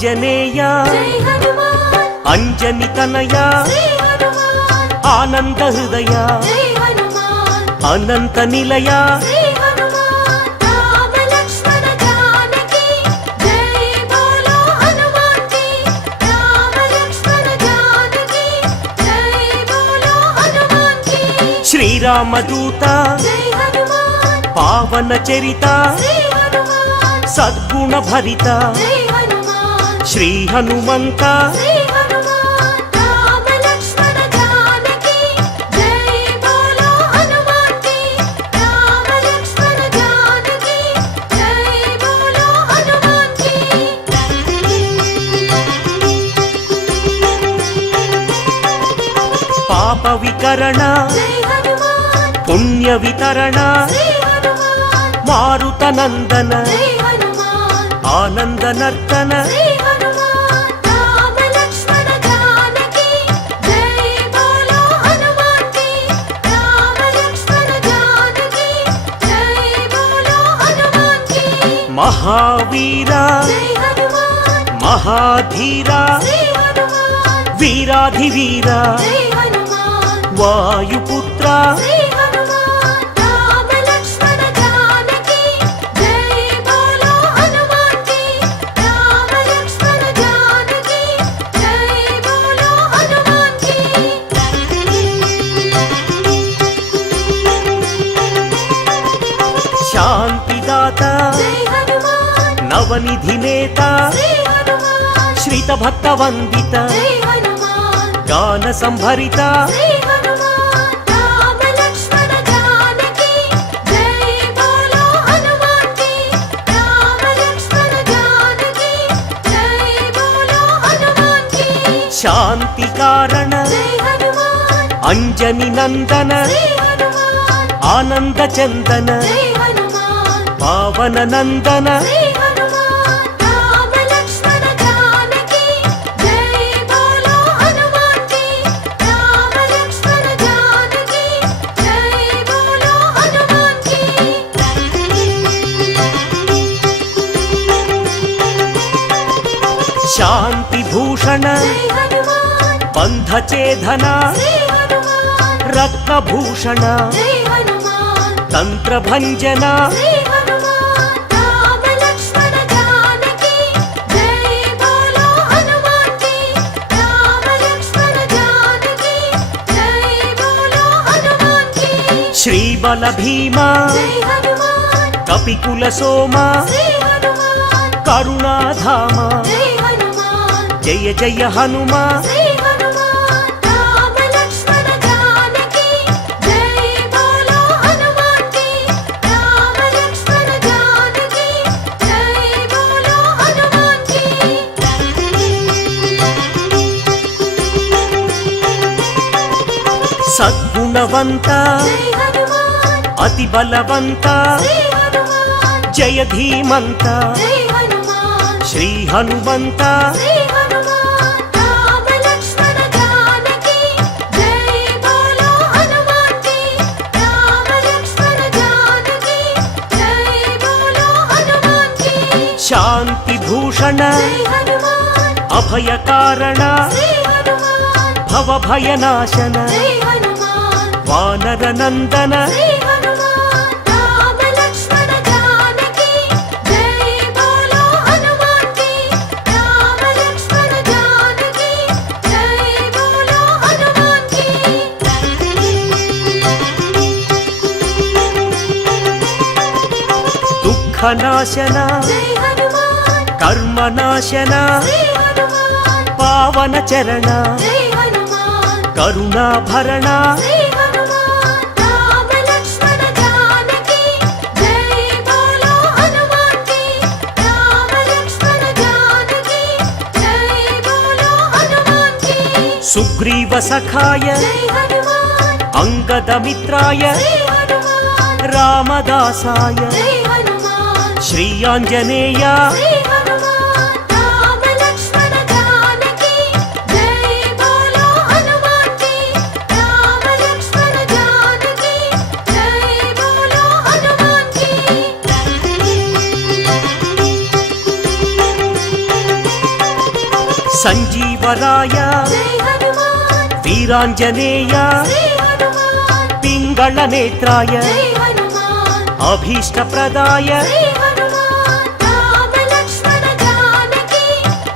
ఆంజనేయ అంజని తనయ ఆనంద హృదయ అనంత నిలయ శ్రీరామదూత పావన చరిత సద్గుణ భరిత శ్రీ హనుమంత పాప వికరణ పుణ్య వితరణ మారుత నందన ఆనంద నర్తన మహావీర మహాధీర వీరాధివీర వాయుపుత్ర శాంతిదాత నవనిధి నేత శ్రీత భక్త వందిత గాన సంభరిత శాంతి కారణ అంజని నందన ఆనంద చందన పావన నందన శాంతి భూషణ బంధచేధన రత్నభూషణ తంత్రభంజన శ్రీబల భీమ కపికుల సోమ కరుణాధామ జయ జయ హనుమ సద్గుణవంత అతి బలవంత జయ ధీమంత శ్రీ హనుమంత శాంతి భూషణ అభయకారణ భవభయనాశన వానర నందన దుఃఖనాశన కర్మనాశన పావన చరణ కరుణాభరణ సుగ్రీవ సఖాయ అంగదమిత్రాయ రామదాసాయ శ్రీ ఆంజనేయ సంజీవరాయ జై హనుమాన్ వీరాంజనేయ శ్రీ హనుమాన్ పింగళ నేత్రాయ జై హనుమాన్ అభీష్టప్రదాయ శ్రీ హనుమాన్ రామ లక్ష్మణ జానకి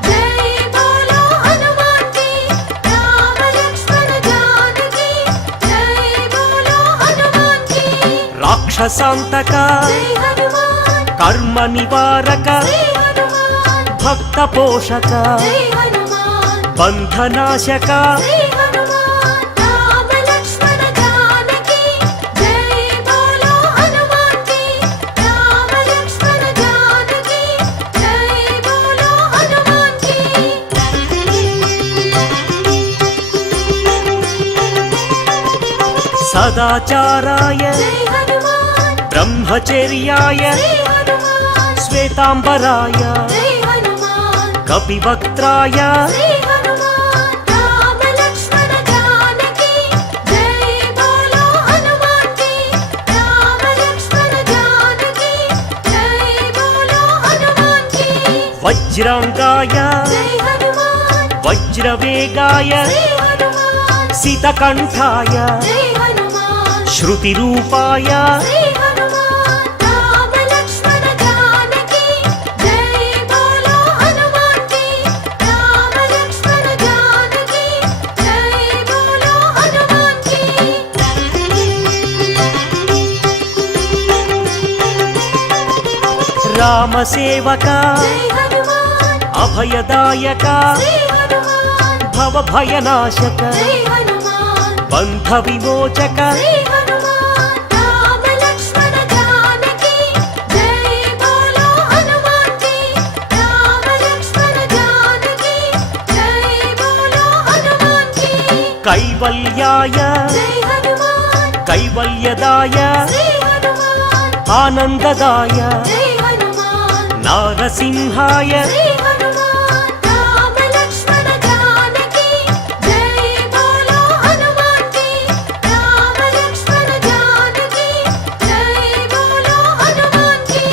జై బోలో హనుమాన్ కి రామ లక్ష్మణ జానకి జై బోలో హనుమాన్ కి రాక్షసాంతక జై హనుమాన్ కర్మ నివారక శ్రీ హనుమాన్ భక్త పోషక జై హనుమాన్ బంధనాశక శ్రీ హనుమాన్ రామ లక్ష్మణ జానకి జై బోలో హనుమాన్ కి రామ లక్ష్మణ జానకి జై బోలో హనుమాన్ కి సదాచారాయ జై హనుమాన్ బ్రహ్మచర్యాయ శ్రీ హనుమాన్ శ్వేతాంబరాయ జై హనుమాన్ కపివక్త్రాయ శ్రీ హనుమాన్ రామ లక్ష్మణ జానకి జై బోలో హనుమాన్ కి రామ లక్ష్మణ జానకి జై బోలో హనుమాన్ కి వజ్రాంగాయ జై హనుమాన్ వజ్రవేగాయ శ్రీ హనుమాన్ సితకంఠాయ జై హనుమాన్ శృతిరూపాయ శ్రీ హనుమాన్ రామ లక్ష్మణ జానకి జై బోలో హనుమాన్ కి రామ లక్ష్మణ జానకి జై బోలో హనుమాన్ కి రామసేవక జై హనుమాన్ అభయదాయక శ్రీ హనుమాన్ భవభయనాశక జై హనుమాన్ బంధ విమోచక శ్రీ హనుమాన్ రామ లక్ష్మణ జానకి జై బోలో హనుమాన్ కి రామ లక్ష్మణ జానకి జై బోలో హనుమాన్ కి కైవల్యాయ జై హనుమాన్ కైవల్యదాయ శ్రీ హనుమాన్ ఆనందదాయ జై హనుమాన్ నారసింహాయ శ్రీ హనుమాన్ రామ లక్ష్మణ జానకి జై బోలో హనుమాన్ కి రామ లక్ష్మణ జానకి జై బోలో హనుమాన్ కి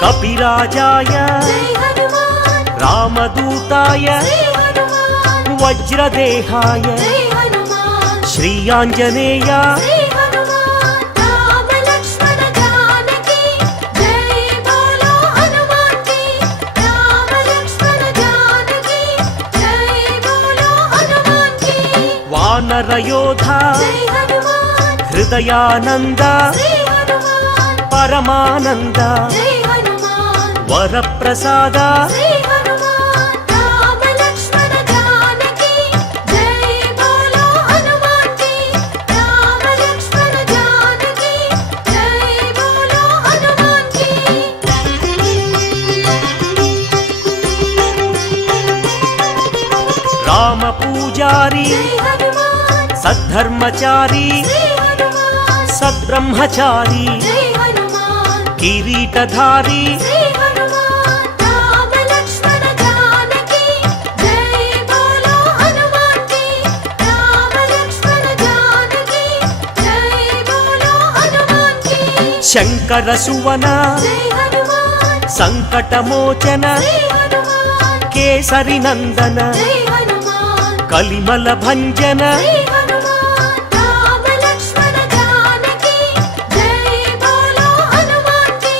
కపిరాజాయ జై హనుమాన్ రామదూతాయ శ్రీ హనుమాన్ వజ్రదేహాయ జై హనుమాన్ శ్రీయాంజనేయ శ్రీ హనుమాన్ రామ లక్ష్మణ జానకి జై బోలో హనుమాన్ కి రామ లక్ష్మణ జానకి జై బోలో హనుమాన్ కి వానరయోధ జై హనుమాన్ హృదయానంద శ్రీ హనుమాన్ పరమానంద జై హనుమాన్ వరప్రసాద శ్రీ హనుమాన్ రామ లక్ష్మణ జానకి జై బోలో హనుమాన్ కి రామ లక్ష్మణ జానకి జై బోలో హనుమాన్ కి రామ పూజారి జై హనుమాన్ సద్ధర్మచారి శ్రీ హనుమాన్ సద్బ్రహ్మచారి జై హనుమాన్ కిరీటధారి శ్రీ హనుమాన్ రామ లక్ష్మణ జానకి జై బోలో హనుమాన్ కి రామ లక్ష్మణ జానకి జై బోలో హనుమాన్ కి శంకర సువన జై హనుమాన్ సంకటమోచన శ్రీ హనుమాన్ కేసరి నందన జై హనుమాన్ కలిమల భంజన శ్రీ హనుమాన్ రామ లక్ష్మణ జానకి జై బోలో హనుమాన్ కి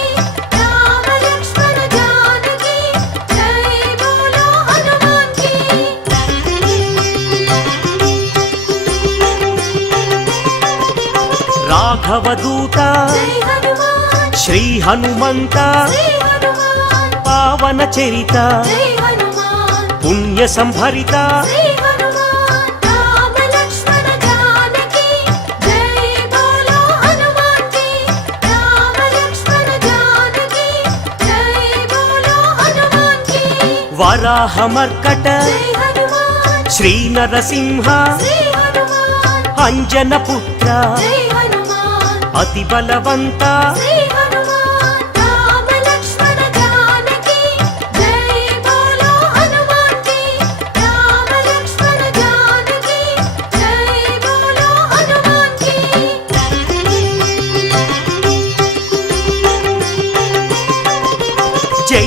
రామ లక్ష్మణ జానకి జై బోలో హనుమాన్ కి రాఘవదూత జై హనుమాన్ శ్రీ హనుమంత శ్రీ హనుమాన్ పావన చరిత జై హనుమాన్ పుణ్య సంభరిత శ్రీ హనుమాన్ రామ లక్ష్మణ జానకి జై బోలో హనుమాన్ కి రామ లక్ష్మణ జానకి జై బోలో హనుమాన్ కి వరాహమర్కట జై హనుమాన్ శ్రీ నరసింహ శ్రీ హనుమాన్ అంజన పుత్ర జై హనుమాన్ అతి బలవంత శ్రీ హనుమాన్ రామ లక్ష్మణ జానకి జై బోలో హనుమాన్ కి రామ లక్ష్మణ జానకి జై బోలో హనుమాన్ కి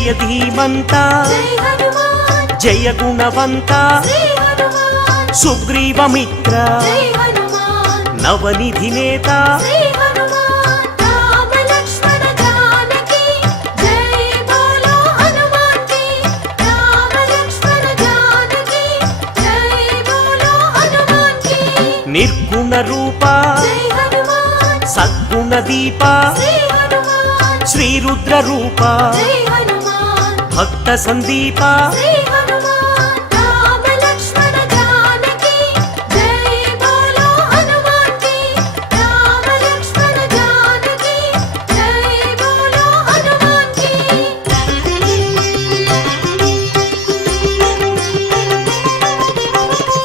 జయ ధీమంత జై హనుమాన్ జయ గుణవంత శ్రీ హనుమాన్ సుగ్రీవమిత్ర జై హనుమాన్ నవనిధి నేత శ్రీ హనుమాన్ రామ లక్ష్మణ జానకి జై బోలో హనుమాన్ కి రామ లక్ష్మణ జానకి జై బోలో హనుమాన్ కి నిర్గుణ రూప జై హనుమాన్ సద్గుణ దీప శ్రీ హనుమాన్ శ్రీ రుద్ర రూప జై హనుమాన్ భక్త సందీప శ్రీ హనుమాన్ రామ లక్ష్మణ జానకి జై బోలో హనుమాన్ కి రామ లక్ష్మణ జానకి జై బోలో హనుమాన్ కి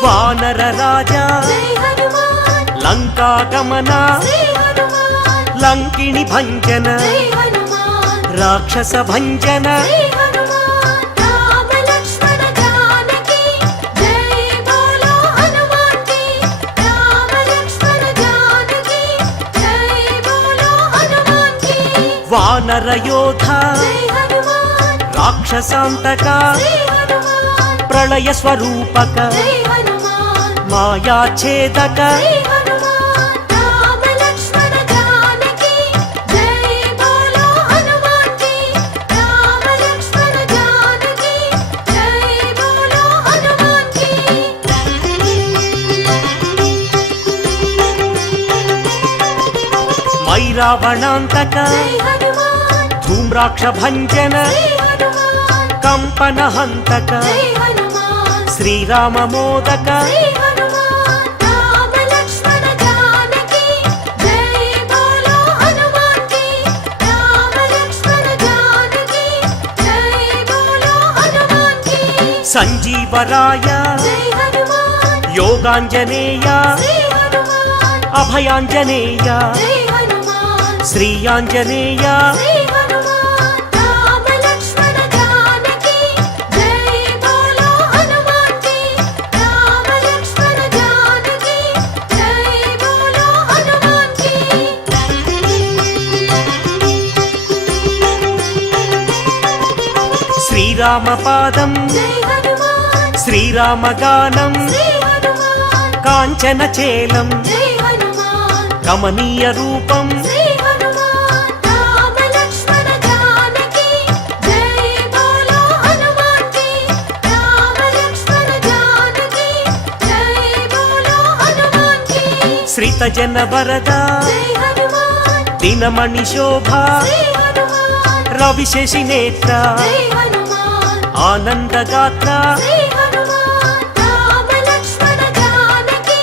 వానర రాజా జై హనుమాన్ లంకా గమన శ్రీ హనుమాన్ లంకిణి భంజన జై హనుమాన్ రాక్షస భంజన శ్రీ హనుమాన్ రామ లక్ష్మణ జానకి జై బోలో హనుమాన్ కి రామ లక్ష్మణ జానకి జై బోలో హనుమాన్ కి వానర యోధ జై హనుమాన్ రాక్షసాంతక శ్రీ హనుమాన్ ప్రళయ స్వరూపక జై హనుమాన్ మాయాఛేదక శ్రీ హనుమాన్ రామ లక్ష్మణ జానకి జై బోలో హనుమాన్ కి రామ లక్ష్మణ జానకి జై బోలో హనుమాన్ కి మైరావణాంతక జై హనుమాన్ ధూమ్రాక్ష భంజన శ్రీ హనుమాన్ కంపన హంతక జై హనుమాన్ శ్రీరామ మోదక శ్రీ హనుమాన్ రామ లక్ష్మణ జానకి జై బోలో హనుమాన్ కి రామ లక్ష్మణ జానకి జై బోలో హనుమాన్ కి సంజీవరాయ జై హనుమాన్ యోగాంజనేయ శ్రీ హనుమాన్ అభయాంజనేయ జై హనుమాన్ శ్రీయాంజనేయ శ్రీ హనుమాన్ రామ లక్ష్మణ జానకి జై బోలో హనుమాన్ కి రామ లక్ష్మణ జానకి జై బోలో హనుమాన్ కి శ్రీరామ పాదం జై హనుమాన్ శ్రీరామ గానం శ్రీ హనుమాన్ కాంచన చేలం జై హనుమాన్ కమనీయ రూపం శ్రీ హనుమాన్ రామ లక్ష్మణ జానకి జై బోలో హనుమాన్ కి రామ లక్ష్మణ జానకి జై బోలో హనుమాన్ కి శ్రిత జన వరద జై హనుమాన్ దినమణి శోభ శ్రీ హనుమాన్ రవిశేషి నేత్ర జై హనుమాన్ ఆనందగాత్ర శ్రీ హనుమాన్ రామ లక్ష్మణ జానకి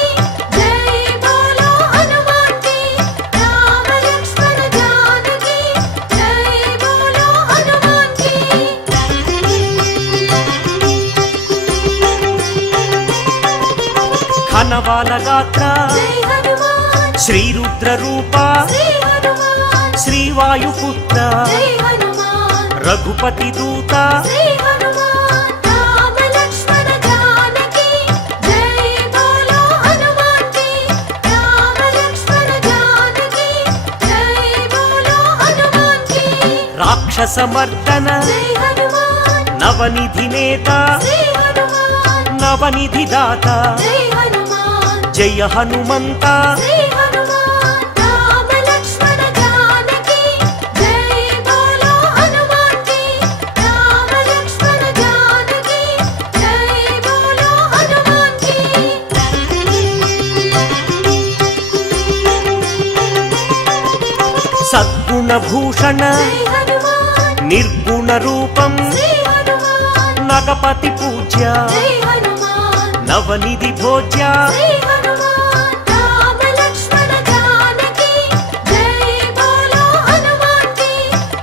జై బోలో హనుమాన్ కి రామ లక్ష్మణ జానకి జై బోలో హనుమాన్ కి ఘనవాల గాత్ర జై హనుమాన్ శ్రీరుద్ర రూప శ్రీ హనుమాన్ శ్రీవాయుపుత్ర జై హనుమాన్ రఘుపతి దూత శ్రీ హనుమాన్ రామ లక్ష్మణ జానకి జై బోలో హనుమాన్ కి రామ లక్ష్మణ జానకి జై బోలో హనుమాన్ కి రాక్షసమర్దన జై హనుమాన్ నవనిధి నేత శ్రీ హనుమాన్ నవనిధి దాత జై హనుమాన్ జయ హనుమంత శ్రీ హనుమాన్ రామ లక్ష్మణ జానకి జై బోలో హనుమాన్ కి రామ లక్ష్మణ జానకి జై బోలో హనుమాన్ కి సద్గుణ భూషణ జై హనుమాన్ నిర్గుణ రూపం శ్రీ హనుమాన్ నగపతి పూజ్య జై హనుమాన్ నవనిధి భోజ్య శ్రీ హనుమాన్ రామ లక్ష్మణ జానకి జై బోలో హనుమాన్ కి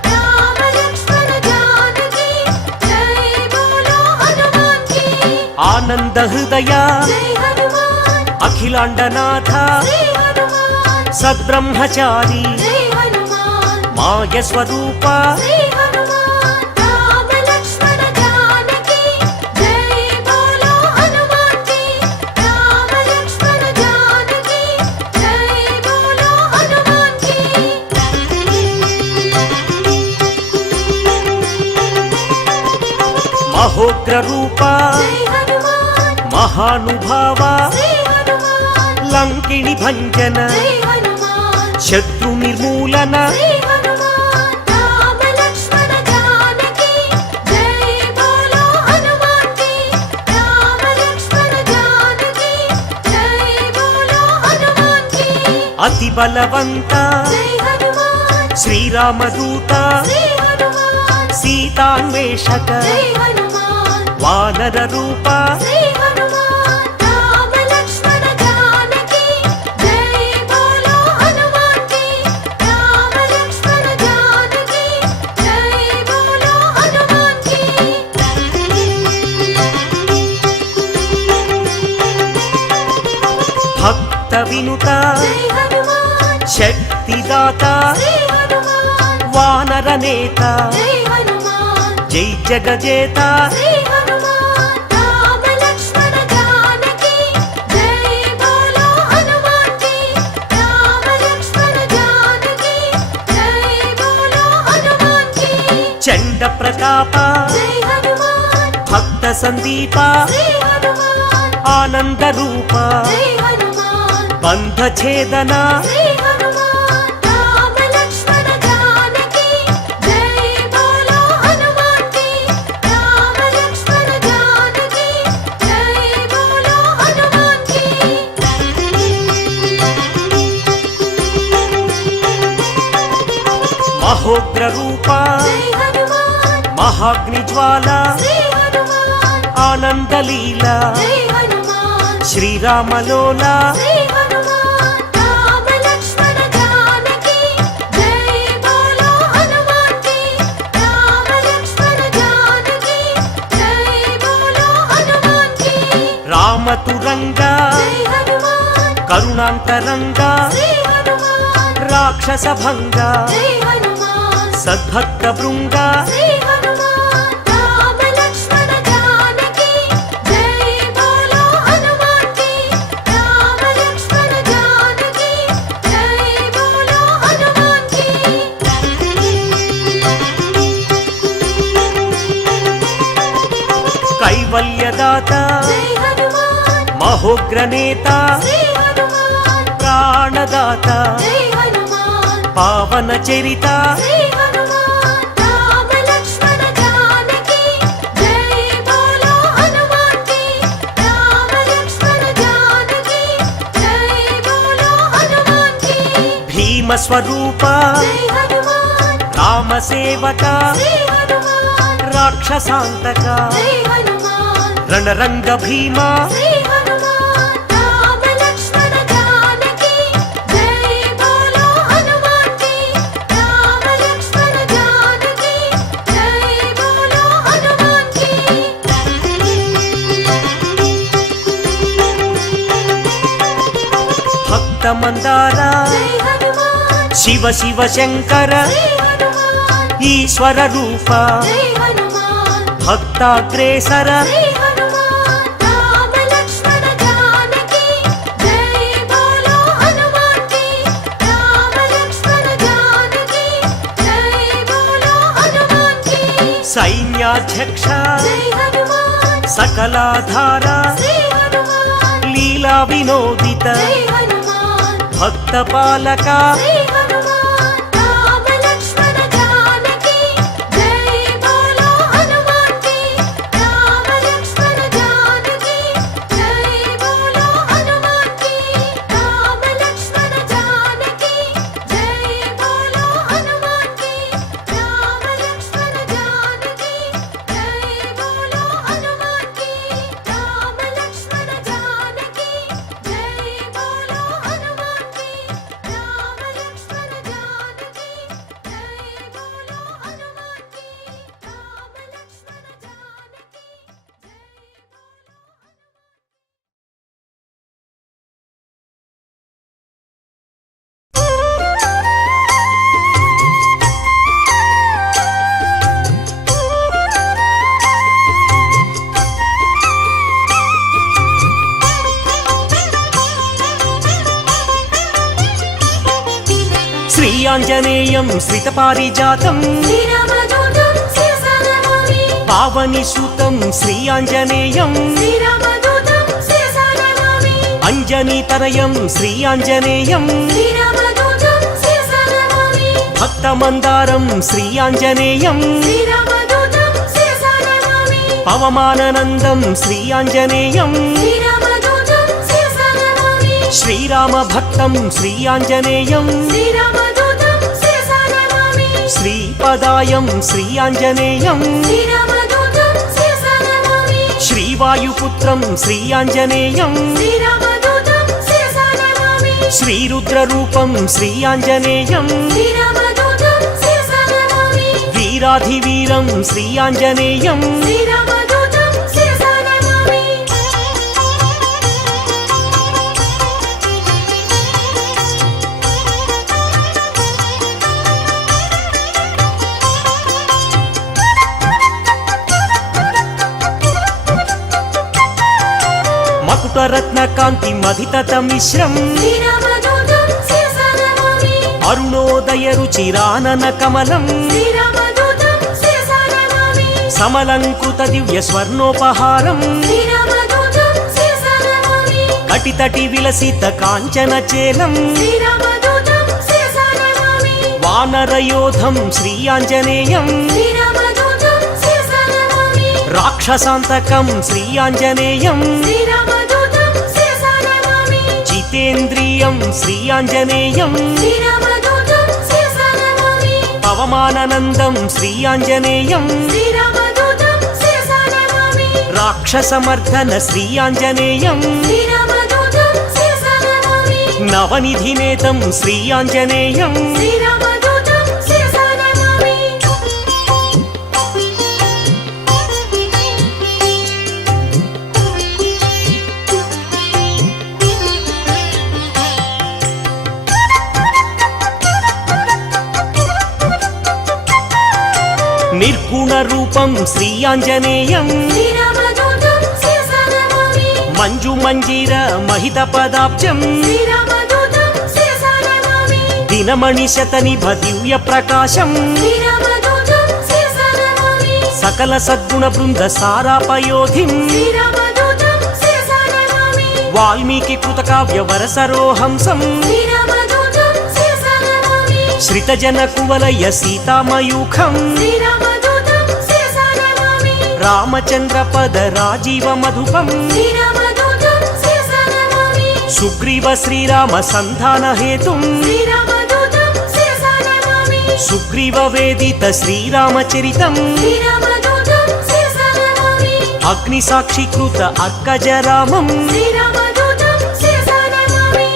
రామ లక్ష్మణ జానకి జై బోలో హనుమాన్ కి ఆనంద హృదయ జై హనుమాన్ అఖిలాండనాథ శ్రీ హనుమాన్ సద్బ్రహ్మచారి జై హనుమాన్ మాయ స్వరూప శ్రీ హనుమాన్ రామ లక్ష్మణ జానకి జై బోలో హనుమాన్ కి రామ లక్ష్మణ జానకి జై బోలో హనుమాన్ కి మహోగ్ర రూప జై హనుమాన్ మహానుభావ శ్రీ హనుమాన్ లంకిణి భంజన జై హనుమాన్ శత్రు నిర్మూలన శ్రీ హనుమాన్ రామ లక్ష్మణ జానకి జై బోలో హనుమాన్ కి రామ లక్ష్మణ జానకి జై బోలో హనుమాన్ కి అతి బలవంత జై హనుమాన్ శ్రీరామదూత శ్రీ హనుమాన్ సీతాన్వేషక జై హనుమాన్ వానర రూప శ్రీ హనుమాన్ రామ లక్ష్మణ జానకి జై బోలో హనుమాన్ కి రామ లక్ష్మణ జానకి జై బోలో హనుమాన్ కి భక్త వినుత జై హనుమాన్ శక్తిదాత శ్రీ హనుమాన్ వానర నేత జై హనుమాన్ జై జగజేత శ్రీ హనుమాన్ రామ లక్ష్మణ జానకి జై బోలో హనుమాన్ కి రామ లక్ష్మణ జానకి జై బోలో హనుమాన్ కి చండ ప్రతాప జై హనుమాన్ భక్త సందీప శ్రీ హనుమాన్ ఆనంద రూప జై హనుమాన్ బంధ ఛేదన శ్రీ హనుమాన్ రామ లక్ష్మణ జానకి జై బోలో హనుమాన్ కి రామ లక్ష్మణ జానకి జై బోలో హనుమాన్ కి మహోగ్ర రూప జై హనుమాన్ మహాగ్ని జ్వాల శ్రీ హనుమాన్ ఆనందలీల జై హనుమాన్ శ్రీరామలోల శ్రీ హనుమాన్ రామ లక్ష్మణ జానకి జై బోలో హనుమాన్ కి రామ లక్ష్మణ జానకి జై బోలో హనుమాన్ కి రామతురంగ జై హనుమాన్ కరుణాంతరంగ శ్రీ హనుమాన్ రాక్షస భంగ జై హనుమాన్ సద్భక్త బృంగ శ్రీ హనుమాన్ రామ లక్ష్మణ జానకి జై బోలో హనుమాన్ కి రామ లక్ష్మణ జానకి జై బోలో హనుమాన్ కి కైవల్యదాత జై హనుమాన్ మహోగ్ర నేత శ్రీ హనుమాన్ ప్రాణదాత జై హనుమాన్ పావన చరిత శ్రీ హనుమాన్ రామ లక్ష్మణ జానకి జై బోలో హనుమాన్ కి రామ లక్ష్మణ జానకి జై బోలో హనుమాన్ కి భీమ స్వరూప జై హనుమాన్ రామ సేవక శ్రీ హనుమాన్ రాక్షసాంతక జై హనుమాన్ రణరంగ భీమ శ్రీ హనుమాన్ రామ లక్ష్మణ జానకి జై బోలో హనుమాన్ కి రామ లక్ష్మణ జానకి జై బోలో హనుమాన్ కి భక్త మందార జై హనుమాన్ శివ శివ శంకర శ్రీ హనుమాన్ ఈశ్వర రూప జై హనుమాన్ భక్తాగ్రేసర శ్రీ హనుమాన్ రామ లక్ష్మణ జానకి జై బోలో హనుమాన్ కి రామ లక్ష్మణ జానకి జై బోలో హనుమాన్ కి సైన్యాధ్యక్ష జై హనుమాన్ సకలాధార శ్రీ హనుమాన్ లీలా వినోదిత జై హనుమాన్ భక్త పాలక శ్రీ హనుమాన్ రామ లక్ష్మణ జానకి జై బోలో హనుమాన్ కి రామ లక్ష్మణ జానకి జై బోలో హనుమాన్ కి రామ లక్ష్మణ జానకి జై బోలో హనుమాన్ కి రామ లక్ష్మణ జానకి జై బోలో హనుమాన్ కి రామ లక్ష్మణ జానకి జై బోలో హనుమాన్ కి రామ లక్ష్మణ జానకి జై బోలో హనుమాన్ కి రామ లక్ష్మణ జానకి శ్రీ ఆంజనేయం శ్రితపారిజాతం శ్రీరామదూతం శిరసానమామి పావని సూతం శ్రీ ఆంజనేయం శ్రీరామదూతం శిరసా నమామి అంజనీతనయం శ్రీ ఆంజనేయం శ్రీరామదూతం శిరసా నమామి భక్తమందారం శ్రీ ఆంజనేయం శ్రీరామదూతం శిరసా నమామి పవమాననందం శ్రీ ఆంజనేయం శ్రీరామదూతం శిరసా నమామి శ్రీరామ భక్తం శ్రీ ఆంజనేయం శ్రీరామదూతం శిరసా నమామి శ్రీపదాయం శ్రీ ఆంజనేయం శ్రీరామదూతం శిరసా నమామి శ్రీవాయుపుత్రం శ్రీ ఆంజనేయం శ్రీరామదూతం శిరసా నమామి శ్రీరుద్రరూపం శ్రీ ఆంజనేయం శ్రీరామదూతం శిరసా నమామి వీరాధివీరం శ్రీ ఆంజనేయం శ్రీరామదూతం శిరసా నమామి మకుటరత్నకాంతి మధితత మిశ్రం శ్రీరామదూతం శిరసా నమామి అరుణోదయ రుచిరానన కమలం శ్రీరామదూతం శిరసా నమామి సమలంకృత దివ్య స్వర్ణోపహారం శ్రీరామదూతం శిరసా నమామి కటితటి విలసిత కాంచన చేలం శ్రీరామదూతం శిరసా నమామి వానరయోధం శ్రీ ఆంజనేయం శ్రీరామదూతం శిరసా నమామి రాక్షసాంతకం శ్రీ ఆంజనేయం శ్రీరామదూతం శిరసా నమామి జితేంద్రియం శ్రీ ఆంజనేయం శ్రీరామదూతం శిరసా నమామి పవమాననందం శ్రీ ఆంజనేయం శ్రీరామదూతం శిరసా నమామి రాక్షసమర్దన శ్రీ ఆంజనేయం శ్రీరామదూతం శిరసా నమామి నవనిధినేతం శ్రీ ఆంజనేయం శ్రీరామదూతం శిరసా నమామి నిర్గుణ రూపం శ్రీ ఆంజనేయం శ్రీరామదూతం శిరసా నమామి మంజు మంజీర మహిత పదాబ్జం శ్రీరామదూతం శిరసా నమామి దినమణి శతనిభ దివ్య ప్రకాశం శ్రీరామదూతం శిరసా నమామి సకల సద్గుణ బృంద సారాపయోధిం శ్రీరామదూతం శిరసా నమామి వాల్మీకి కృత కావ్య వరసరోహంసం శ్రీరామదూతం శిరసా నమామి శ్రితజన కువలయ సీతామయూఖం శ్రీరామదూతం శిరసా నమామి రామచంద్ర పద రాజీవ మధుపం శ్రీరామదూతం శిరసా నమామి సుగ్రీవ శ్రీరామ సంధాన హేతుం శ్రీరామదూతం శిరసా నమామి సుగ్రీవ వేదిత శ్రీరామచరితం శ్రీరామదూతం శిరసా నమామి అగ్ని సాక్షికృత అర్కజరామం శ్రీరామదూతం శిరసా నమామి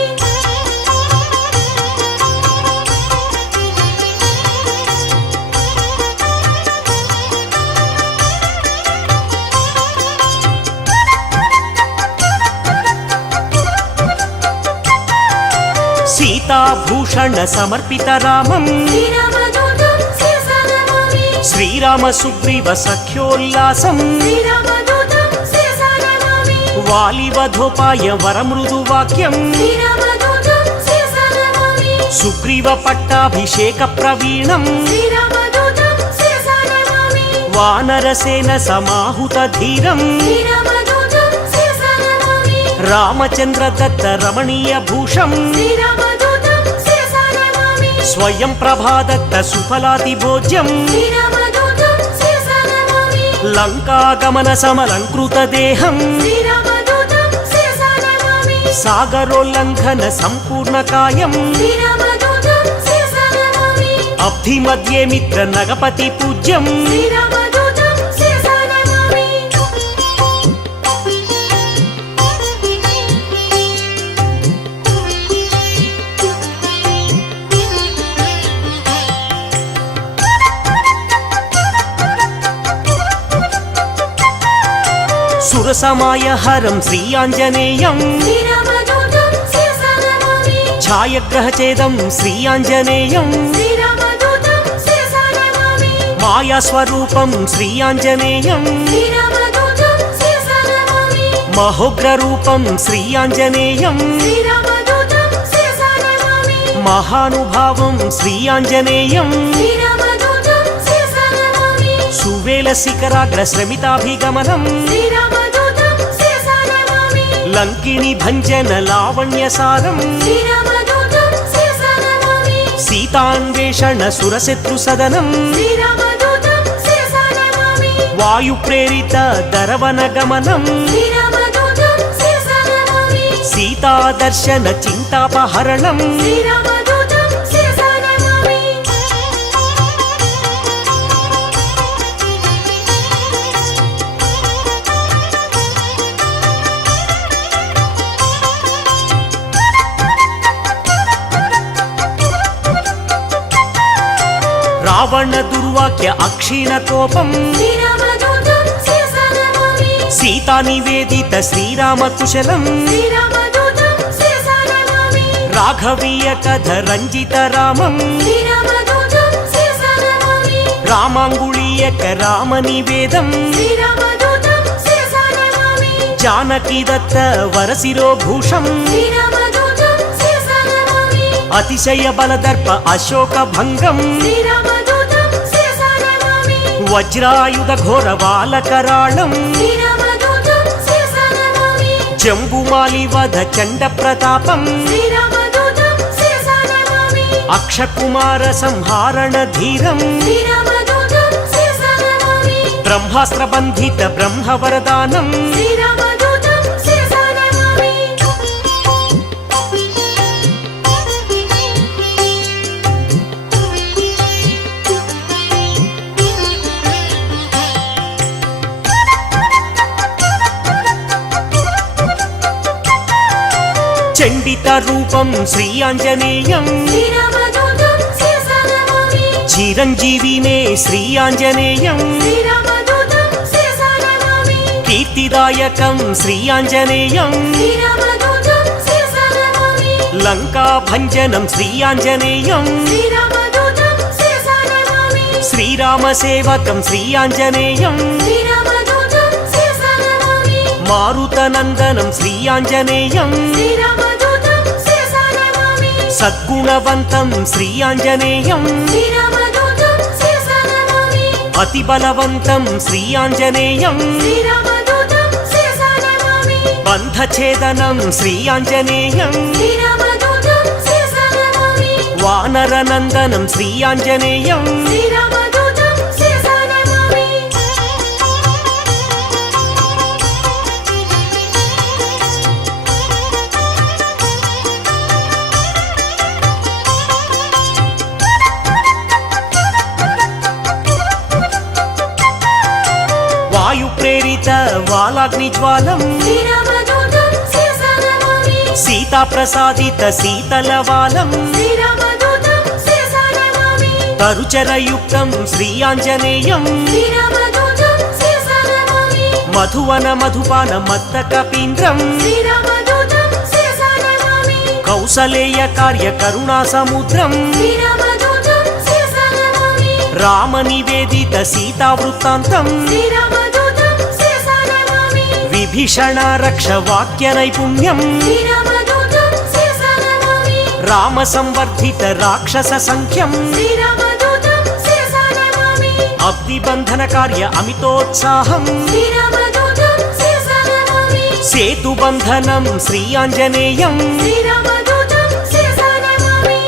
సీతాభూషణ సమర్పిత రామం శ్రీరామదూతం శిరసా నమామి శ్రీరామ సుగ్రీవ సఖ్యోల్లాసం శ్రీరామదూతం శిరసా నమామి వాలివధోపాయ వరమృదు వాక్యం శ్రీరామదూతం శిరసా నమామి సుగ్రీవ పట్టాభిషేక ప్రవీణం శ్రీరామదూతం శిరసా నమామి వానరసేన సమాహుత ధీరం శ్రీరామదూతం శిరసా నమామి రామచంద్ర దత్త రమణీయ భూషం శ్రీరామదూతం శిరసా నమామి స్వయం ప్రభాదత్త సుఫలాతి భోజ్యం శ్రీరామదూతం శిరసా నమామి లంకాగమన సమలంకృత దేహం శ్రీరామదూతం శిరసా నమామి సాగరోల్లంఘన సంపూర్ణ కాయం శ్రీరామదూతం శిరసా నమామి అబ్ధి మధ్యే మిత్ర నగపతి పూజ్యం శ్రీరామదూతం శిరసా నమామి సురసమాయ హరం శ్రీ ఆంజనేయం శ్రీరామదూతం శిరసా నమామి ఛాయగ్రహచేదం శ్రీ ఆంజనేయం శ్రీరామదూతం శిరసా నమామి మాయాస్వరూపం శ్రీ ఆంజనేయం శ్రీరామదూతం శిరసా నమామి మహోగ్రరూపం శ్రీ ఆంజనేయం శ్రీరామదూతం శిరసా నమామి మహానుభావం శ్రీ ఆంజనేయం శ్రీరామదూతం శిరసా నమామి సువే శిఖరాగ్ర శ్రమితాభిగమనం శ్రీరామదూతం శిరసా నమామి లంకిణి భంజన లావణ్యసారం శ్రీరామదూతం శిరసా నమామి సీతాన్వేషణ సురశత్రు సదనం శ్రీరామదూతం శిరసా నమామి వాయు ప్రేరిత దరవన గమనం శ్రీరామదూతం శిరసా నమామి సీతాదర్శన చింతాపహరణం శ్రీరామదూతం శిరసా నమామి రావణ దుర్వాక్య అక్షీణ కోపం శ్రీరామదూతం శిరసా నమామి సీతా నివేదిత శ్రీరామ కుశలం శ్రీరామదూతం శిరసా నమామి రాఘవీయ కథ రంజిత రామం శ్రీరామదూతం శిరసా నమామి రామాంగుళీయక రామ నివేదం శ్రీరామదూతం శిరసా నమామి జానకి దత్త వరశిరోభూషం శ్రీరామదూతం శిరసా నమామి అతిశయ బలదర్ప అశోక భంగం శ్రీరామదూతం శిరసా నమామి వజ్రాయుధ ఘోర బాలకరాళం శ్రీరామదూతం శిరసా నమామి జంబుమాలి వధ చండ ప్రతాపం శ్రీరామదూతం శిరసా నమామి అక్షకుమార సంహారణ ధీరం శ్రీరామదూతం శిరసా నమామి బ్రహ్మాస్త్ర బంధిత బ్రహ్మవరదానం శ్రీరామదూతం శిరసా నమామి చండిత రూపం శ్రీ ఆంజనేయం శ్రీరామదూతం శిరసా నమామి చిరంజీవినే శ్రీ ఆంజనేయం శ్రీరామదూతం శిరసా నమామి కీర్తిదాయకం శ్రీ ఆంజనేయం శ్రీరామదూతం శిరసా నమామి లంకా భంజనం శ్రీ ఆంజనేయం శ్రీరామదూతం శిరసా నమామి శ్రీరామ సేవకం శ్రీ ఆంజనేయం శ్రీరామదూతం శిరసా నమామి మారుతనందనం శ్రీ ఆంజనేయం శ్రీరామదూతం శిరసా నమామి సద్గుణవంతం శ్రీ ఆంజనేయం శ్రీరామదూతం శిరసా నమామి అతి బలవంతం శ్రీ ఆంజనేయం శ్రీరామదూతం శిరసా నమామి బంధఛేదనం శ్రీ ఆంజనేయం శ్రీరామదూతం శిరసా నమామి వానరనందనం శ్రీ ఆంజనేయం శ్రీరామదూతం శిరసా నమామి వాయు ప్రేరిత వాలాగ్ని జ్వాలం శ్రీరామదూతం శిరసా నమామి సీతా ప్రసాదిత శీతలవాలం శ్రీరామదూతం శిరసా నమామి తరుచరయుక్తం శ్రీ ఆంజనేయం శ్రీరామదూతం శిరసా నమామి మధువన మధుపాన మత్త కపీంద్రం శ్రీరామదూతం శిరసా నమామి కౌసలేయ కార్య కరుణా సముద్రం శ్రీరామదూతం శిరసా నమామి రామ నివేదిత సీతా వృత్తాంతం శ్రీరామదూతం శిరసా నమామి విభీషణ రక్ష వాక్య నైపుణ్యం శ్రీరామదూతం శిరసా నమామి రామ సంవర్ధిత రాక్షస సంఖ్యం శ్రీరామదూతం శిరసా నమామి అబ్ది బంధన కార్య అమితోత్సాహం శ్రీరామదూతం శిరసా నమామి సేతు బంధనం శ్రీ ఆంజనేయం శ్రీరామదూతం శిరసా నమామి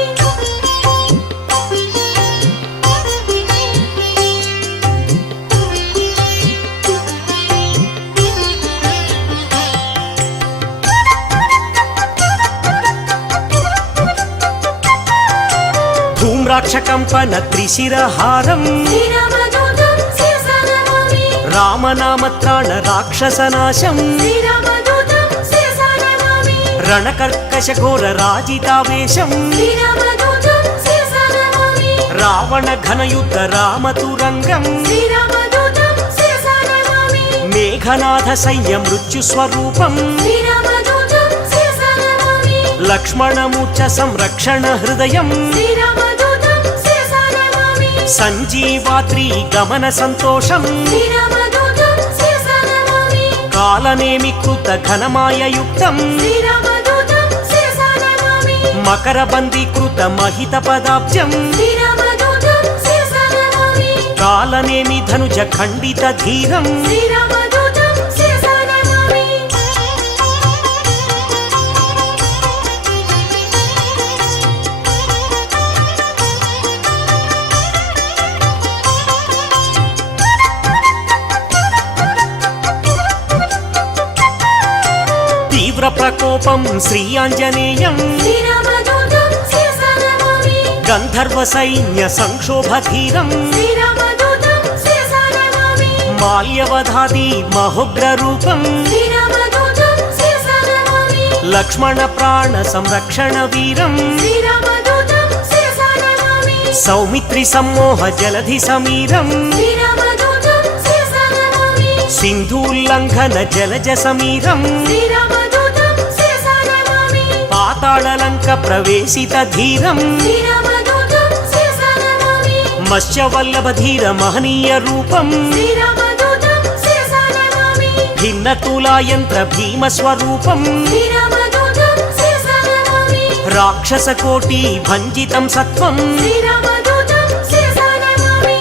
ధూమ్రాక్ష కంపన త్రిశిరహారం శ్రీరామదూతం శిరసా నమామి రామనామత్రాణ రాక్షసనాశం శ్రీరామదూతం శిరసా నమామి రణకర్కశ ఘోర రాజితావేశం శ్రీరామదూతం శిరసా నమామి రావణ ఘనయుద్ధ రామతురంగం శ్రీరామదూతం శిరసా నమామి మేఘనాథ సైన్య మృత్యు స్వరూపం శ్రీరామదూతం శిరసా నమామి లక్ష్మణమూర్ఛ సంరక్షణ హృదయం శ్రీరామదూతం శిరసా నమామి సంజీవాద్రి గమన సంతోషం శ్రీరామదూతం శిరసా నమామి కాలనేమి కృత ఘనమాయయుక్తం శ్రీరామదూతం శిరసా నమామి మకర బందీకృత మహిత పదాబ్జం శ్రీరామదూతం శిరసా నమామి కాలనేమి ధనుజ ఖండిత ధీరం శ్రీరామదూతం శిరసా నమామి తీవ్ర ప్రకోపం శ్రీ ఆంజనేయం శ్రీరామదూతం శిరసా నమామి గంధర్వ సైన్య సంక్షోభ ధీరం శ్రీరామదూతం శిరసా నమామి మాల్యవధాది మహోగ్ర రూపం శ్రీరామదూతం శిరసా నమామి లక్ష్మణ ప్రాణ సంరక్షణ వీరం శ్రీరామదూతం శిరసా నమామి సౌమిత్రి సమ్మోహ జలధి సమీరం శ్రీరామదూతం శిరసా నమామి సింధూల్లంఘన జలజ సమీరం శ్రీరామదూతం శిరసా నమామి పాతాళలంక ప్రవేశిత ధీరం శ్రీరామదూతం శిరసా నమామి మత్స్యవల్లభ ధీర మహనీయ రూపం శ్రీరామదూతం శిరసా నమామి భిన్న తులాయంత్ర భీమ స్వరూపం శ్రీరామదూతం శిరసా నమామి రాక్షస కోటి భంజితం సత్వం శ్రీరామదూతం శిరసా నమామి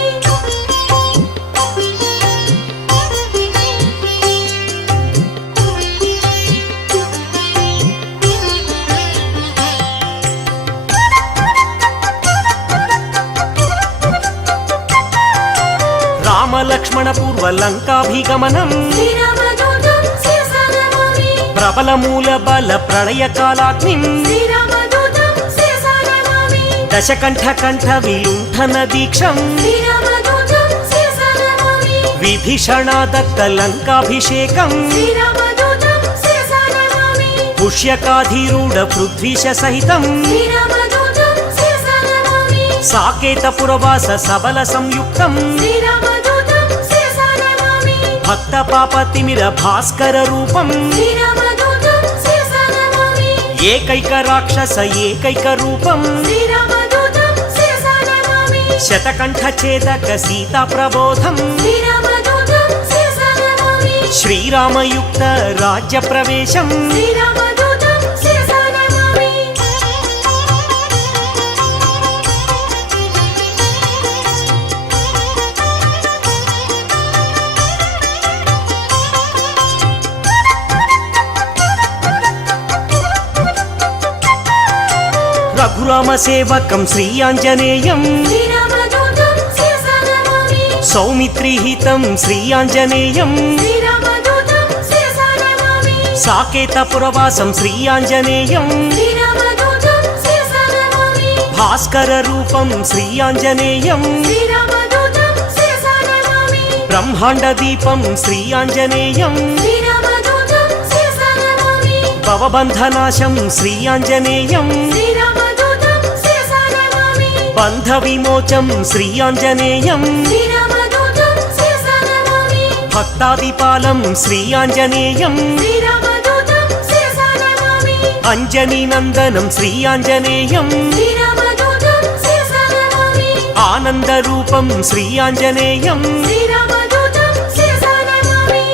రామ లక్ష్మణ పూర్వ లంకాభిగమనం శ్రీరామదూతం శిరసా నమామి ప్రబల మూల బల ప్రళయ కాలాగ్నిం శ్రీరామదూతం శిరసా నమామి దశకంఠ కంఠ విలుంఠన దీక్షం శ్రీరామదూతం శిరసా నమామి విభీషణాదత్త లంకాభిషేకం శ్రీరామదూతం శిరసా నమామి పుష్యకాధీరూఢ పృథ్వీశ సహితం శ్రీరామదూతం శిరసా నమామి సాకేత పురవాస సబల సంయుక్తం శ్రీరామదూతం శిరసా నమామి భక్త పాప తిమిర భాస్కర రూపం శ్రీరామదూతం శిరసా నమామి ఏకైక రాక్షస ఏకైక రూపం శ్రీరామదూతం శిరసా నమామి శతకంఠ ఛేదక సీతా ప్రబోధం శ్రీరామదూతం శిరసా నమామి శ్రీరామయుక్త రాజ్య ప్రవేశం శ్రీరామదూతం శిరసా నమామి రఘురామ సేవకం శ్రీ ఆంజనేయం శ్రీరామదూతం శిరసా నమామి సౌమిత్రిహితం శ్రీ ఆంజనేయం శ్రీరామదూతం శిరసా నమామి సాకేత పురవాసం శ్రీ ఆంజనేయం శ్రీరామదూతం శిరసా నమామి భాస్కర రూపం శ్రీ ఆంజనేయం శ్రీరామదూతం శిరసా నమామి బ్రహ్మాండ దీపం శ్రీ ఆంజనేయం శ్రీరామదూతం శిరసా నమామి భవబంధనాశం శ్రీ ఆంజనేయం శ్రీరామదూతం శిరసా నమామి బంధ విమోచం శ్రీ ఆంజనేయం శ్రీరామదూతం శిరసా నమామి భక్తాదిపాలం శ్రీ ఆంజనేయం శ్రీరామదూతం శిరసా నమామి అంజనీ నందనం శ్రీ ఆంజనేయం శ్రీరామదూతం శిరసా నమామి ఆనంద రూపం శ్రీ ఆంజనేయం శ్రీరామదూతం శిరసా నమామి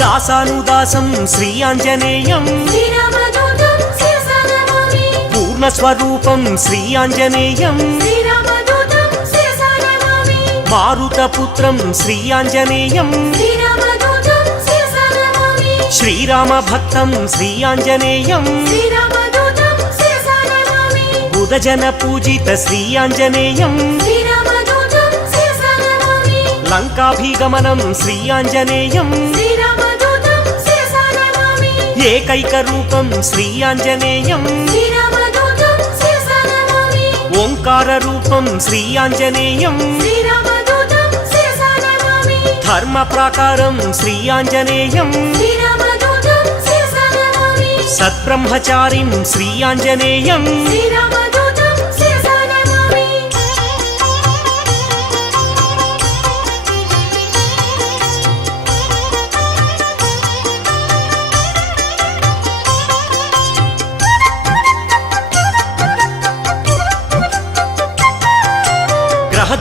దాసానుదాసం శ్రీ ఆంజనేయం శ్రీరామదూతం శిరసా నమామి పూర్ణస్వరూపం శ్రీ ఆంజనేయం శ్రీరామదూతం శిరసా నమామి మారుతపుత్రం శ్రీ ఆంజనేయం శ్రీరామదూతం శిరసా నమామి శ్రీరామ భక్తం శ్రీ ఆంజనేయం శ్రీరామదూతం శిరసా నమామి బుధజన పూజిత శ్రీ ఆంజనేయం శ్రీరామదూతం శిరసా నమామి లంకాభిగమనం శ్రీ ఆంజనేయం శ్రీరామదూతం శిరసా నమామి ఏకైక రూపం శ్రీ ఆంజనేయం శ్రీరామదూతం శిరసా నమామి ఓంకార రూపం శ్రీ ఆంజనేయం శ్రీరామదూతం శిరసా నమామి ధర్మ ప్రాకారం శ్రీ ఆంజనేయం శ్రీరామదూతం శిరసా నమామి సత్బ్రహ్మచారిం శ్రీ ఆంజనేయం శ్రీరామదూతం శిరసా నమామి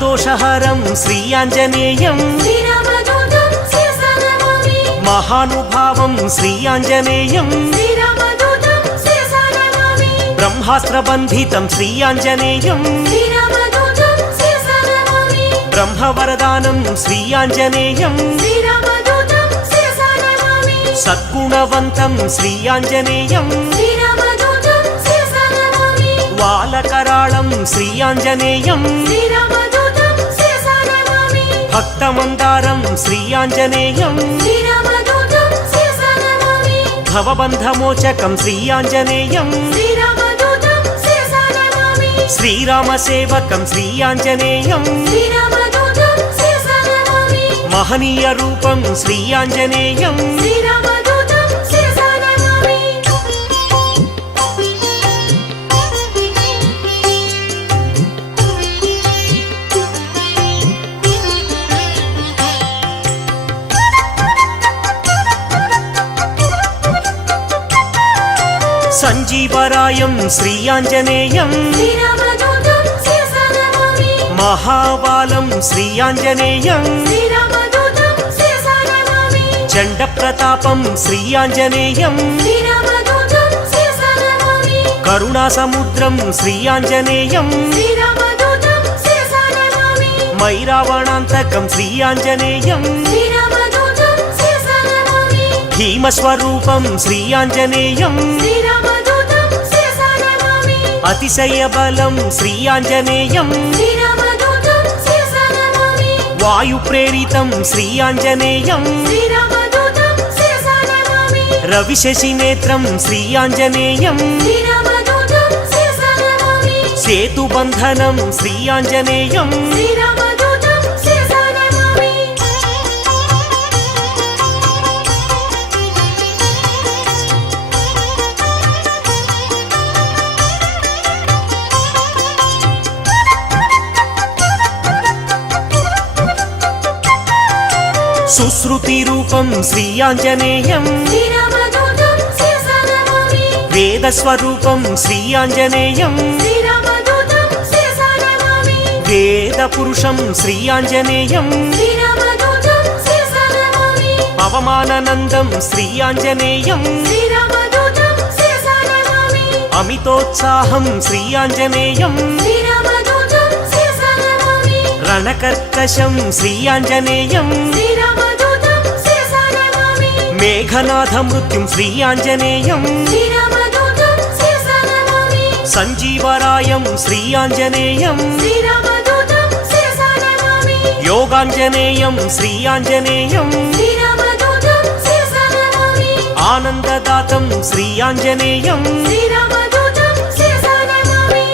గ్రహదోషహరం శ్రీ ఆంజనేయం శ్రీరామదూతం శిరసా నమామి మహానుభావం శ్రీ ఆంజనేయం శ్రీరామదూతం శిరసా నమామి బ్రహ్మాస్త్రబంధితం శ్రీ ఆంజనేయం శ్రీరామదూతం శిరసా నమామి బ్రహ్మవరదానం శ్రీ ఆంజనేయం శ్రీరామదూతం శిరసా నమామి సద్గుణవంతం శ్రీ ఆంజనేయం శ్రీరామదూతం శిరసా నమామి వాలకరాళం శ్రీ ఆంజనేయం శ్రీరామదూతం శిరసా నమామి భక్తమందారం శ్రీ ఆంజనేయం శ్రీరామదూతం శిరసా నమామి భవబంధమోచకం శ్రీ ఆంజనేయం శ్రీరామదూతం శిరసా నమామి శ్రీరామసేవకం శ్రీ ఆంజనేయం శ్రీరామదూతం శిరసా నమామి మహనీయ రూపం శ్రీ ఆంజనేయం శ్రీరామదూతం శిరసా నమామి సంజీవరాయం శ్రీ ఆంజనేయం శ్రీరామదూతం శిరసా నమామి మహాబాలం శ్రీ ఆంజనేయం శ్రీరామదూతం శిరసా నమామి చండ ప్రతాపం శ్రీ ఆంజనేయం శ్రీరామదూతం శిరసా నమామి కరుణా సముద్రం శ్రీ ఆంజనేయం శ్రీరామదూతం శిరసా నమామి మైరావణాంతకం శ్రీ ఆంజనేయం శ్రీరామదూతం శిరసా నమామి భీమస్వరూపం శ్రీ ఆంజనేయం శ్రీరామదూతం శిరసా నమామి అతిశయ బలం శ్రీ ఆంజనేయం శ్రీరామదూతం శిరసా నమామి వాయు ప్రేరితం శ్రీ ఆంజనేయం శ్రీరామదూతం శిరసా నమామి రవిశశి నేత్రం శ్రీ ఆంజనేయం శ్రీరామదూతం శిరసా నమామి సేతుబంధనం శ్రీ ఆంజనేయం శ్రీరామదూతం శిరసా నమామి సుశ్రుతి రూపం శ్రీ ఆంజనేయం శ్రీరామదూతం శిరసా నమామి వేదస్వరూపం శ్రీ ఆంజనేయం శ్రీరామదూతం శిరసా నమామి వేద పురుషం శ్రీ ఆంజనేయం శ్రీరామదూతం శిరసా నమామి పవమానందం శ్రీ ఆంజనేయం శ్రీరామదూతం శిరసా నమామి అమితోత్సాహం శ్రీ ఆంజనేయం శ్రీరామదూతం శిరసా నమామి రణకర్కశం శ్రీ ఆంజనేయం శ్రీరామదూతం శిరసా నమామి మేఘనాథ మృత్యుం శ్రీ ఆంజనేయం శ్రీరామదూతం శిరసా నమామి సంజీవరాయం శ్రీ ఆంజనేయం శ్రీరామదూతం శిరసా నమామి యోగాంజనేయం శ్రీ ఆంజనేయం శ్రీరామదూతం శిరసా నమామి ఆనందదాతం శ్రీ ఆంజనేయం శ్రీరామదూతం శిరసా నమామి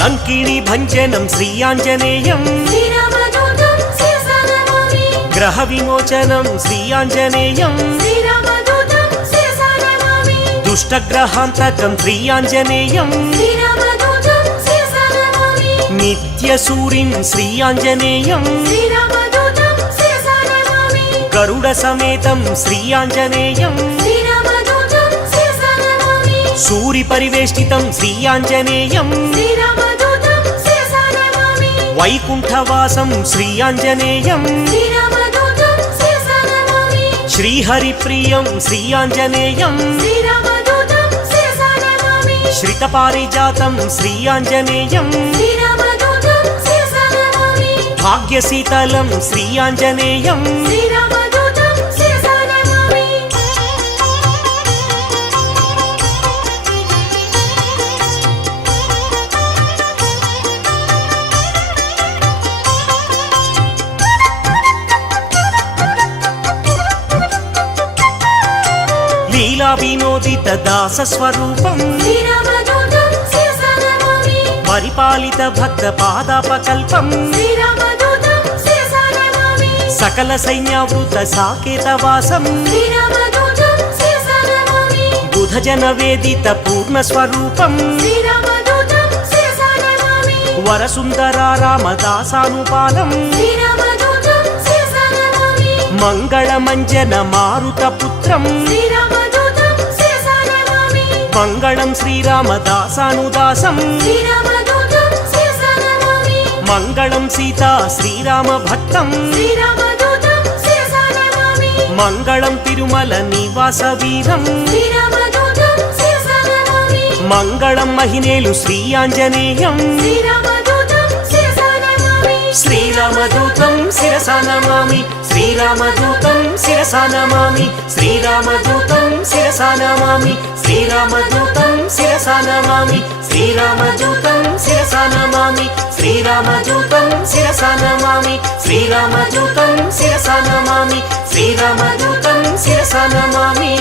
లంకిణి భంజనం శ్రీ ఆంజనేయం శ్రీరామదూతం శిరసా నమామి గ్రహ విమోచనం శ్రీ ఆంజనేయం శ్రీరామదూతం శిరసా నమామి దుష్టగ్రహాంతకం శ్రీ ఆంజనేయం శ్రీరామదూతం శిరసా నమామి నిత్యసూరిం శ్రీ ఆంజనేయం శ్రీరామదూతం శిరసా నమామి గరుడ సమేతం శ్రీ ఆంజనేయం శ్రీరామదూతం శిరసా నమామి సూరి పరివేష్టితం శ్రీ ఆంజనేయం శ్రీరామదూతం శిరసా నమామి వైకుంఠవాసం శ్రీ ఆంజనేయం శ్రీరామదూతం శిరసా నమామి శ్రీహరిప్రియం శ్రీ ఆంజనేయం శ్రీరామదూతం శిరసా నమామి శ్రితపారిజాతం శ్రీ ఆంజనేయం శ్రీరామదూతం శిరసా నమామి భాగ్యశీతలం శ్రీ ఆంజనేయం శ్రీరామదూతం శిరసా నమామి లీలా వినోదిత దాస స్వరూపం శ్రీరామదూతం శిరసా నమామి పరిపాలిత భక్త పాదాపకల్పం శ్రీరామదూతం శిరసా నమామి సకల సైన్యావృత సాకేతవాసం శ్రీరామదూతం శిరసా నమామి బుధజన వేదిత పూర్ణ స్వరూపం శ్రీరామదూతం శిరసా నమామి వరసుందరా రామదాసానుపాలం శ్రీరామదూతం శిరసా నమామి మంగళమంజన మారుతపుత్రం శ్రీరామదూతం శిరసా నమామి మంగళం శ్రీరామదాసానుదాసం శ్రీరామదూతం శిరసా నమామి మంగళం సీతా శ్రీరామ భక్తం శ్రీరామదూతం శిరసా నమామి మంగళం తిరుమల నివాస వీరం శ్రీరామదూతం శిరసా నమామి మంగళం మహినేలు శ్రీ ఆంజనేయం శ్రీరామదూతం శిరసా నమామి శ్రీరామదూతం శిరసా నమామి శ్రీరామదూతం శిరసా నమామి శ్రీరామదూతం శిరసా నమామి శ్రీరామదూతం శిరసా నమామి శ్రీరామదూతం శిరసా నమామి శ్రీరామదూతం శిరసా నమామి శ్రీరామదూతం శిరసా నమామి శ్రీరామదూతం శిరసా నమామి